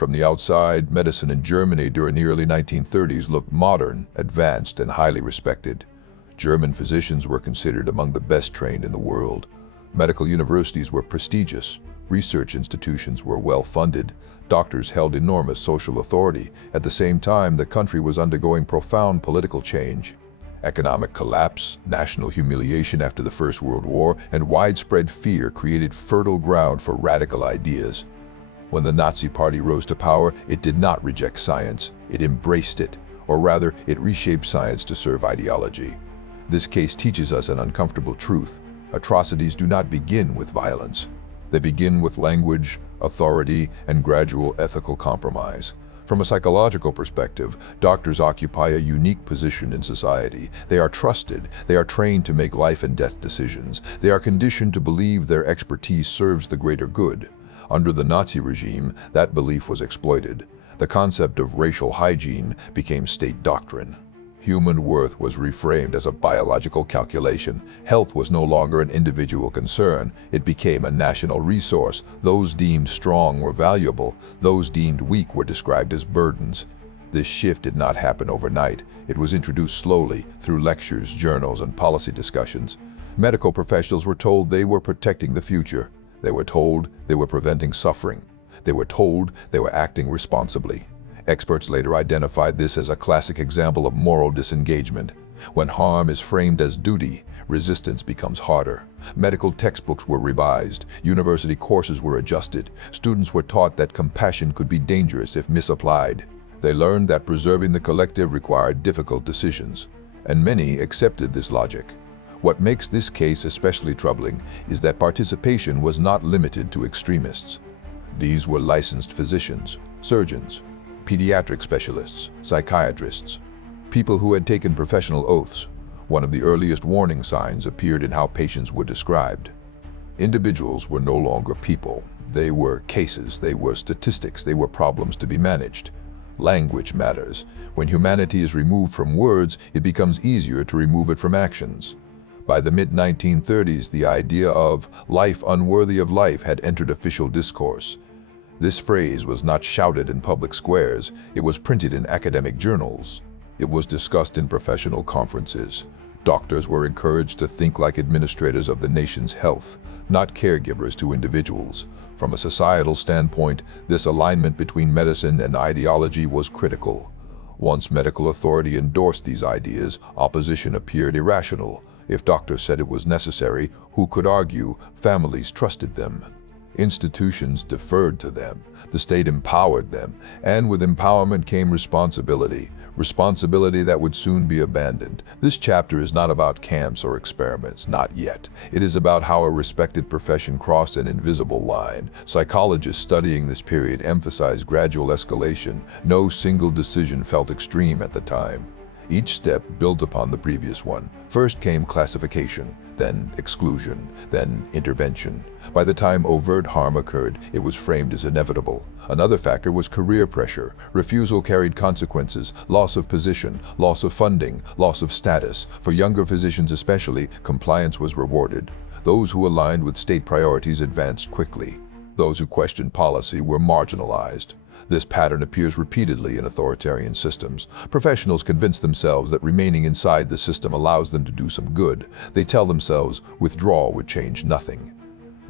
From the outside, medicine in Germany during the early 1930s looked modern, advanced, and highly respected. German physicians were considered among the best trained in the world. Medical universities were prestigious. Research institutions were well-funded. Doctors held enormous social authority. At the same time, the country was undergoing profound political change. Economic collapse, national humiliation after the First World War, and widespread fear created fertile ground for radical ideas. When the Nazi Party rose to power, it did not reject science, it embraced it, or rather, it reshaped science to serve ideology. This case teaches us an uncomfortable truth. Atrocities do not begin with violence. They begin with language, authority, and gradual ethical compromise. From a psychological perspective, doctors occupy a unique position in society. They are trusted, they are trained to make life and death decisions. They are conditioned to believe their expertise serves the greater good. Under the Nazi regime, that belief was exploited. The concept of racial hygiene became state doctrine. Human worth was reframed as a biological calculation. Health was no longer an individual concern. It became a national resource. Those deemed strong were valuable. Those deemed weak were described as burdens. This shift did not happen overnight. It was introduced slowly through lectures, journals, and policy discussions. Medical professionals were told they were protecting the future. They were told they were preventing suffering. They were told they were acting responsibly. Experts later identified this as a classic example of moral disengagement. When harm is framed as duty, resistance becomes harder. Medical textbooks were revised, university courses were adjusted, students were taught that compassion could be dangerous if misapplied. They learned that preserving the collective required difficult decisions, and many accepted this logic. What makes this case especially troubling is that participation was not limited to extremists. These were licensed physicians, surgeons, pediatric specialists, psychiatrists, people who had taken professional oaths. One of the earliest warning signs appeared in how patients were described. Individuals were no longer people. They were cases, they were statistics, they were problems to be managed. Language matters. When humanity is removed from words, it becomes easier to remove it from actions. By the mid-1930s, the idea of life unworthy of life had entered official discourse. This phrase was not shouted in public squares, it was printed in academic journals. It was discussed in professional conferences. Doctors were encouraged to think like administrators of the nation's health, not caregivers to individuals. From a societal standpoint, this alignment between medicine and ideology was critical. Once medical authority endorsed these ideas, opposition appeared irrational. If doctors said it was necessary, who could argue? Families trusted them. Institutions deferred to them. The state empowered them. And with empowerment came responsibility. Responsibility that would soon be abandoned. This chapter is not about camps or experiments, not yet. It is about how a respected profession crossed an invisible line. Psychologists studying this period emphasize gradual escalation. No single decision felt extreme at the time. Each step built upon the previous one. First came classification, then exclusion, then intervention. By the time overt harm occurred, it was framed as inevitable. Another factor was career pressure. Refusal carried consequences, loss of position, loss of funding, loss of status. For younger physicians especially, compliance was rewarded. Those who aligned with state priorities advanced quickly. Those who questioned policy were marginalized. This pattern appears repeatedly in authoritarian systems. Professionals convince themselves that remaining inside the system allows them to do some good. They tell themselves withdrawal would change nothing.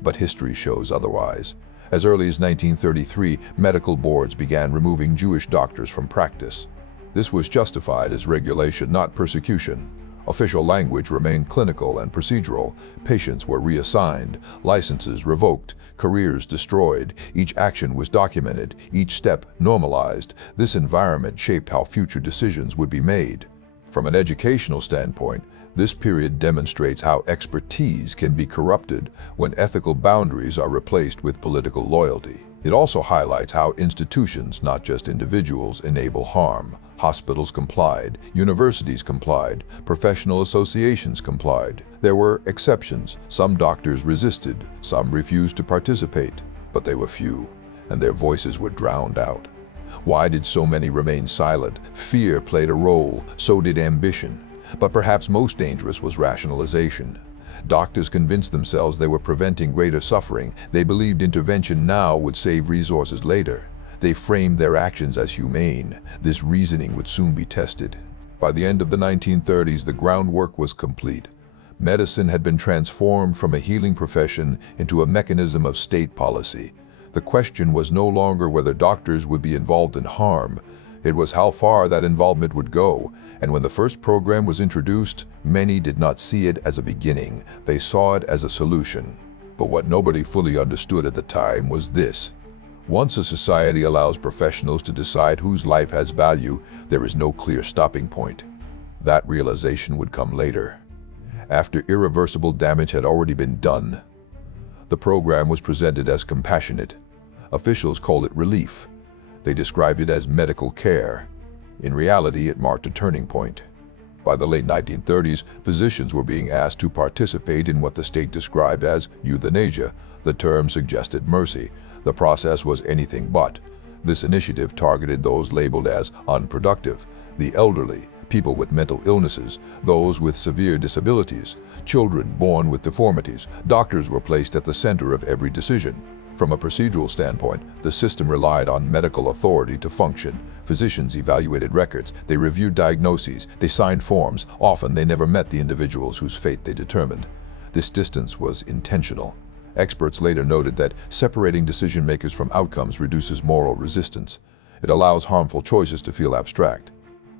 But history shows otherwise. As early as 1933, medical boards began removing Jewish doctors from practice. This was justified as regulation, not persecution. Official language remained clinical and procedural. Patients were reassigned, licenses revoked, careers destroyed. Each action was documented, each step normalized. This environment shaped how future decisions would be made. From an educational standpoint, this period demonstrates how expertise can be corrupted when ethical boundaries are replaced with political loyalty. It also highlights how institutions, not just individuals, enable harm. Hospitals complied, universities complied, professional associations complied. There were exceptions. Some doctors resisted, some refused to participate, but they were few, and their voices were drowned out. Why did so many remain silent? Fear played a role, so did ambition. But perhaps most dangerous was rationalization. Doctors convinced themselves they were preventing greater suffering. They believed intervention now would save resources later. They framed their actions as humane. This reasoning would soon be tested. By the end of the 1930s, the groundwork was complete. Medicine had been transformed from a healing profession into a mechanism of state policy. The question was no longer whether doctors would be involved in harm. It was how far that involvement would go. And when the first program was introduced, many did not see it as a beginning. They saw it as a solution. But what nobody fully understood at the time was this. Once a society allows professionals to decide whose life has value, there is no clear stopping point. That realization would come later, after irreversible damage had already been done. The program was presented as compassionate. Officials called it relief. They described it as medical care. In reality, it marked a turning point. By the late 1930s, physicians were being asked to participate in what the state described as euthanasia. The term suggested mercy. The process was anything but. This initiative targeted those labeled as unproductive, the elderly, people with mental illnesses, those with severe disabilities, children born with deformities. Doctors were placed at the center of every decision. From a procedural standpoint, the system relied on medical authority to function. Physicians evaluated records, they reviewed diagnoses, they signed forms. Often they never met the individuals whose fate they determined. This distance was intentional. Experts later noted that separating decision-makers from outcomes reduces moral resistance. It allows harmful choices to feel abstract.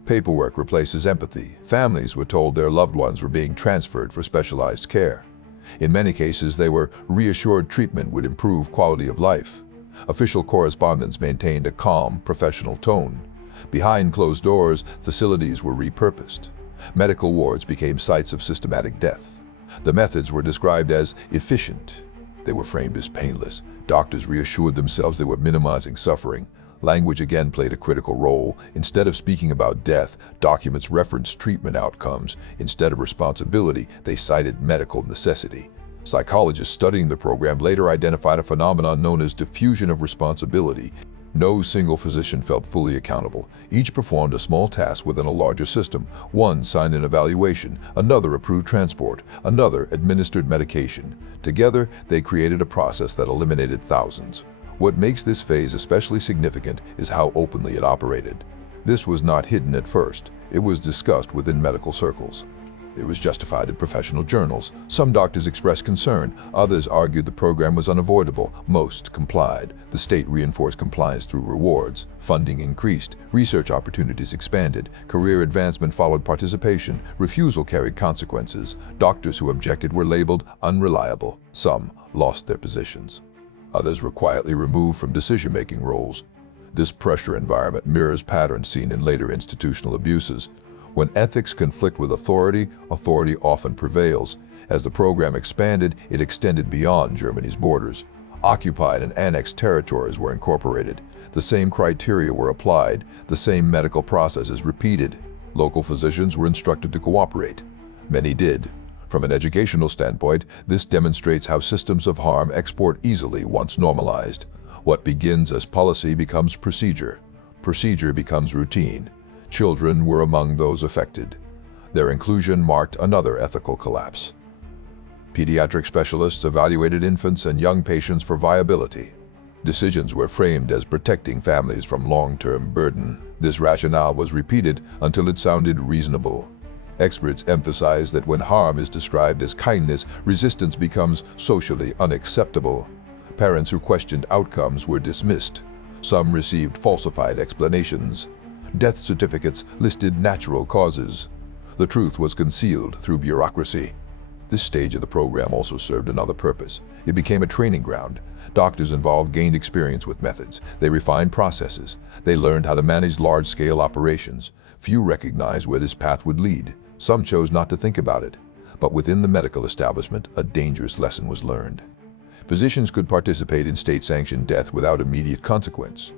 Paperwork replaces empathy. Families were told their loved ones were being transferred for specialized care. In many cases, they were reassured treatment would improve quality of life. Official correspondence maintained a calm, professional tone. Behind closed doors, facilities were repurposed. Medical wards became sites of systematic death. The methods were described as efficient. They were framed as painless. Doctors reassured themselves they were minimizing suffering. Language again played a critical role. Instead of speaking about death, documents referenced treatment outcomes. Instead of responsibility, they cited medical necessity. Psychologists studying the program later identified a phenomenon known as diffusion of responsibility. No single physician felt fully accountable. Each performed a small task within a larger system. One signed an evaluation, another approved transport, another administered medication. Together, they created a process that eliminated thousands. What makes this phase especially significant is how openly it operated. This was not hidden at first. It was discussed within medical circles. It was justified in professional journals. Some doctors expressed concern. Others argued the program was unavoidable. Most complied. The state reinforced compliance through rewards. Funding increased. Research opportunities expanded. Career advancement followed participation. Refusal carried consequences. Doctors who objected were labeled unreliable. Some lost their positions. Others were quietly removed from decision-making roles. This pressure environment mirrors patterns seen in later institutional abuses. When ethics conflict with authority, authority often prevails. As the program expanded, it extended beyond Germany's borders. Occupied and annexed territories were incorporated. The same criteria were applied. The same medical processes repeated. Local physicians were instructed to cooperate. Many did. From an educational standpoint, this demonstrates how systems of harm export easily once normalized. What begins as policy becomes procedure. Procedure becomes routine. Children were among those affected. Their inclusion marked another ethical collapse. Pediatric specialists evaluated infants and young patients for viability. Decisions were framed as protecting families from long-term burden. This rationale was repeated until it sounded reasonable. Experts emphasize that when harm is described as kindness, resistance becomes socially unacceptable. Parents who questioned outcomes were dismissed. Some received falsified explanations. Death certificates listed natural causes. The truth was concealed through bureaucracy. This stage of the program also served another purpose. It became a training ground. Doctors involved gained experience with methods. They refined processes. They learned how to manage large-scale operations. Few recognized where this path would lead. Some chose not to think about it. But within the medical establishment, a dangerous lesson was learned. Physicians could participate in state-sanctioned death without immediate consequence.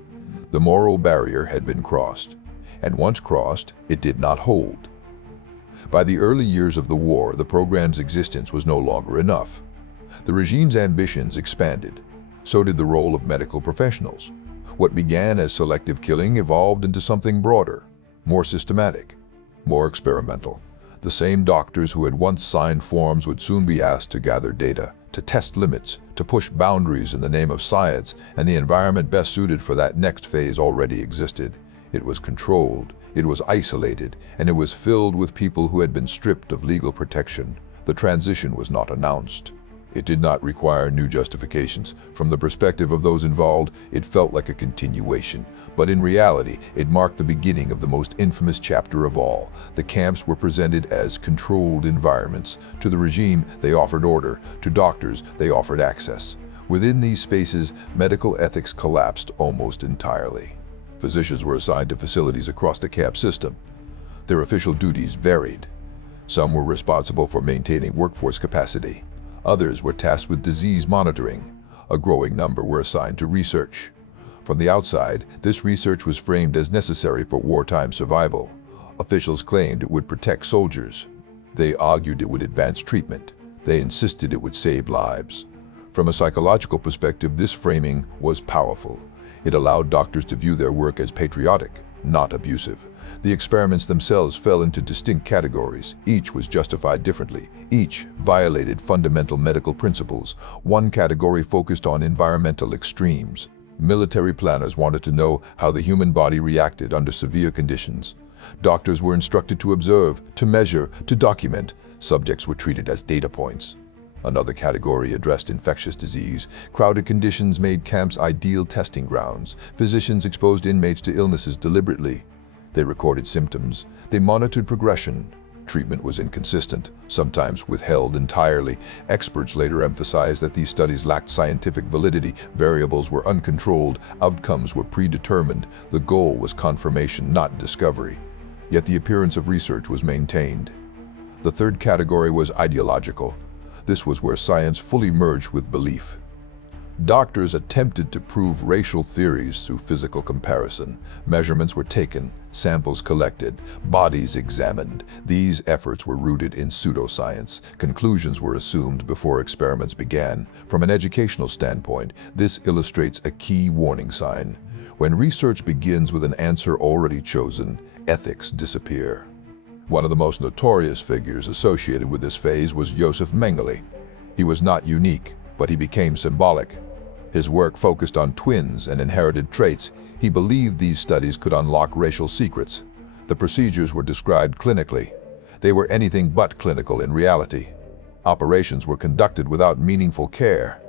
The moral barrier had been crossed. And once crossed, it did not hold. By the early years of the war, the program's existence was no longer enough. The regime's ambitions expanded. So did the role of medical professionals. What began as selective killing evolved into something broader, more systematic, more experimental. The same doctors who had once signed forms would soon be asked to gather data, to test limits, to push boundaries in the name of science, and the environment best suited for that next phase already existed. It was controlled, it was isolated, and it was filled with people who had been stripped of legal protection. The transition was not announced. It did not require new justifications. From the perspective of those involved, it felt like a continuation. But in reality, it marked the beginning of the most infamous chapter of all. The camps were presented as controlled environments. To the regime, they offered order. To doctors, they offered access. Within these spaces, medical ethics collapsed almost entirely. Physicians were assigned to facilities across the camp system. Their official duties varied. Some were responsible for maintaining workforce capacity. Others were tasked with disease monitoring. A growing number were assigned to research. From the outside, this research was framed as necessary for wartime survival. Officials claimed it would protect soldiers. They argued it would advance treatment. They insisted it would save lives. From a psychological perspective, this framing was powerful. It allowed doctors to view their work as patriotic, not abusive. The experiments themselves fell into distinct categories. Each was justified differently. Each violated fundamental medical principles. One category focused on environmental extremes. Military planners wanted to know how the human body reacted under severe conditions. Doctors were instructed to observe, to measure, to document. Subjects were treated as data points. Another category addressed infectious disease. Crowded conditions made camps ideal testing grounds. Physicians exposed inmates to illnesses deliberately. They recorded symptoms. They monitored progression. Treatment was inconsistent, sometimes withheld entirely. Experts later emphasized that these studies lacked scientific validity. Variables were uncontrolled. Outcomes were predetermined. The goal was confirmation, not discovery. Yet the appearance of research was maintained. The third category was ideological. This was where science fully merged with belief. Doctors attempted to prove racial theories through physical comparison. Measurements were taken, samples collected, bodies examined. These efforts were rooted in pseudoscience. Conclusions were assumed before experiments began. From an educational standpoint, this illustrates a key warning sign. When research begins with an answer already chosen, ethics disappear. One of the most notorious figures associated with this phase was Joseph Mengele. He was not unique, but he became symbolic. His work focused on twins and inherited traits. He believed these studies could unlock racial secrets. The procedures were described clinically. They were anything but clinical in reality. Operations were conducted without meaningful care.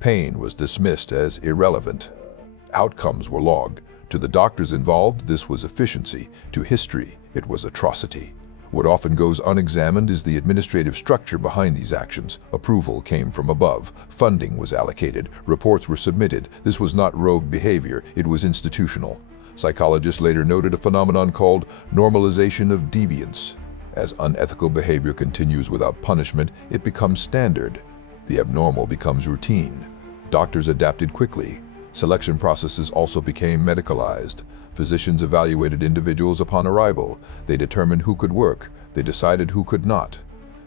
Pain was dismissed as irrelevant. Outcomes were logged. To the doctors involved, this was efficiency. To history, it was atrocity. What often goes unexamined is the administrative structure behind these actions. Approval came from above. Funding was allocated. Reports were submitted. This was not rogue behavior, it was institutional. Psychologists later noted a phenomenon called normalization of deviance. As unethical behavior continues without punishment, it becomes standard. The abnormal becomes routine. Doctors adapted quickly. Selection processes also became medicalized. Physicians evaluated individuals upon arrival. They determined who could work. They decided who could not.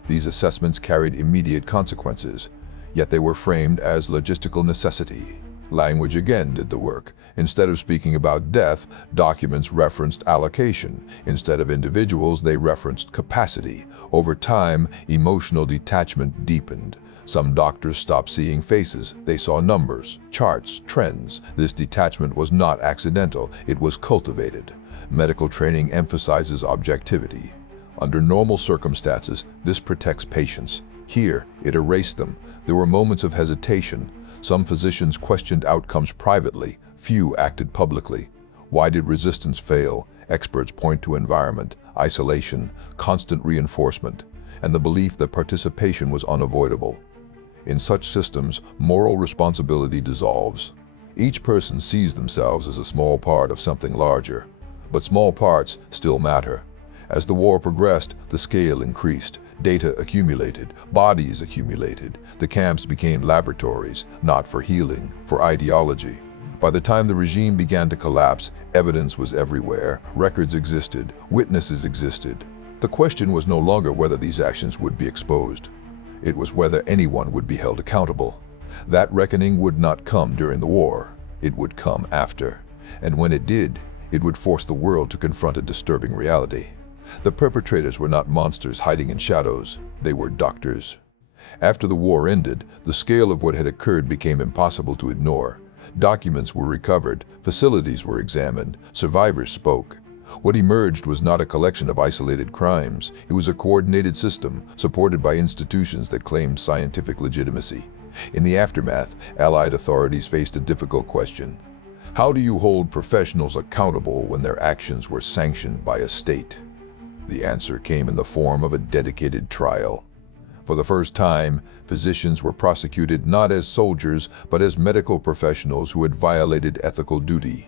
These assessments carried immediate consequences, yet they were framed as logistical necessity. Language again did the work. Instead of speaking about death, documents referenced allocation. Instead of individuals, they referenced capacity. Over time, emotional detachment deepened. Some doctors stopped seeing faces. They saw numbers, charts, trends. This detachment was not accidental. It was cultivated. Medical training emphasizes objectivity. Under normal circumstances, this protects patients. Here, it erased them. There were moments of hesitation. Some physicians questioned outcomes privately. Few acted publicly. Why did resistance fail? Experts point to environment, isolation, constant reinforcement, and the belief that participation was unavoidable. In such systems, moral responsibility dissolves. Each person sees themselves as a small part of something larger, but small parts still matter. As the war progressed, the scale increased, data accumulated, bodies accumulated. The camps became laboratories, not for healing, for ideology. By the time the regime began to collapse, evidence was everywhere, records existed, witnesses existed. The question was no longer whether these actions would be exposed. It was whether anyone would be held accountable. That reckoning would not come during the war. It would come after. And when it did, it would force the world to confront a disturbing reality. The perpetrators were not monsters hiding in shadows. They were doctors. After the war ended, the scale of what had occurred became impossible to ignore. Documents were recovered, facilities were examined, survivors spoke. What emerged was not a collection of isolated crimes. It was a coordinated system, supported by institutions that claimed scientific legitimacy. In the aftermath, Allied authorities faced a difficult question. How do you hold professionals accountable when their actions were sanctioned by a state? The answer came in the form of a dedicated trial. For the first time, physicians were prosecuted not as soldiers, but as medical professionals who had violated ethical duty.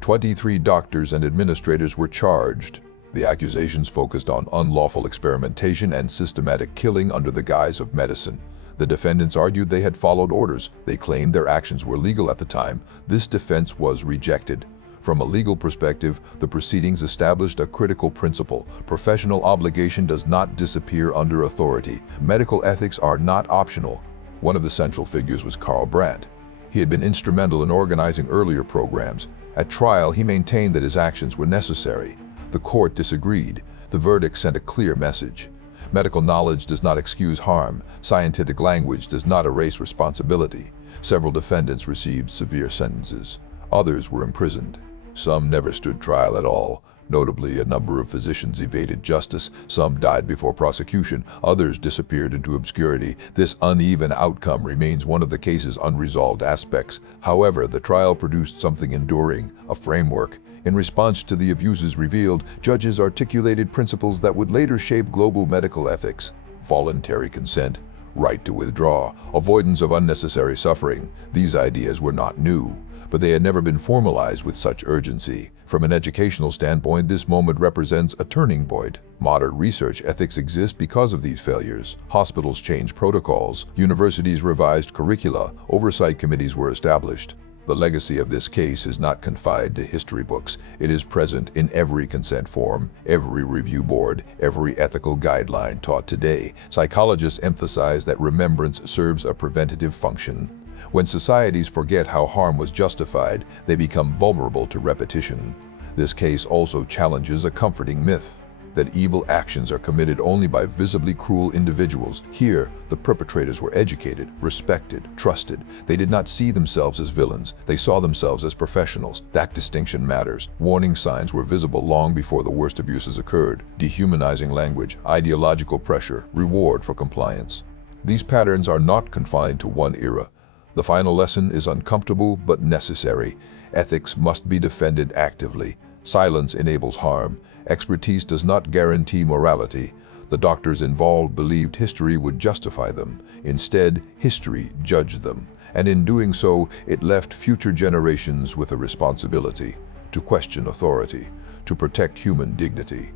23 doctors and administrators were charged. The accusations focused on unlawful experimentation and systematic killing under the guise of medicine. The defendants argued they had followed orders. They claimed their actions were legal at the time. This defense was rejected. From a legal perspective, the proceedings established a critical principle. Professional obligation does not disappear under authority. Medical ethics are not optional. One of the central figures was Karl Brandt. He had been instrumental in organizing earlier programs. At trial, he maintained that his actions were necessary. The court disagreed. The verdict sent a clear message. Medical knowledge does not excuse harm. Scientific language does not erase responsibility. Several defendants received severe sentences. Others were imprisoned. Some never stood trial at all. Notably, a number of physicians evaded justice. Some died before prosecution. Others disappeared into obscurity. This uneven outcome remains one of the case's unresolved aspects. However, the trial produced something enduring, a framework. In response to the abuses revealed, judges articulated principles that would later shape global medical ethics. Voluntary consent, right to withdraw, avoidance of unnecessary suffering. These ideas were not new, but they had never been formalized with such urgency. From an educational standpoint, this moment represents a turning point. Modern research ethics exist because of these failures. Hospitals changed protocols, universities revised curricula, oversight committees were established. The legacy of this case is not confined to history books. It is present in every consent form, every review board, every ethical guideline taught today. Psychologists emphasize that remembrance serves a preventative function. When societies forget how harm was justified, they become vulnerable to repetition. This case also challenges a comforting myth that evil actions are committed only by visibly cruel individuals. Here, the perpetrators were educated, respected, trusted. They did not see themselves as villains. They saw themselves as professionals. That distinction matters. Warning signs were visible long before the worst abuses occurred. Dehumanizing language, ideological pressure, reward for compliance. These patterns are not confined to one era. The final lesson is uncomfortable but necessary. Ethics must be defended actively. Silence enables harm. Expertise does not guarantee morality. The doctors involved believed history would justify them. Instead, history judged them. And in doing so, it left future generations with a responsibility to question authority, to protect human dignity,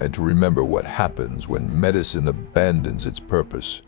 and to remember what happens when medicine abandons its purpose.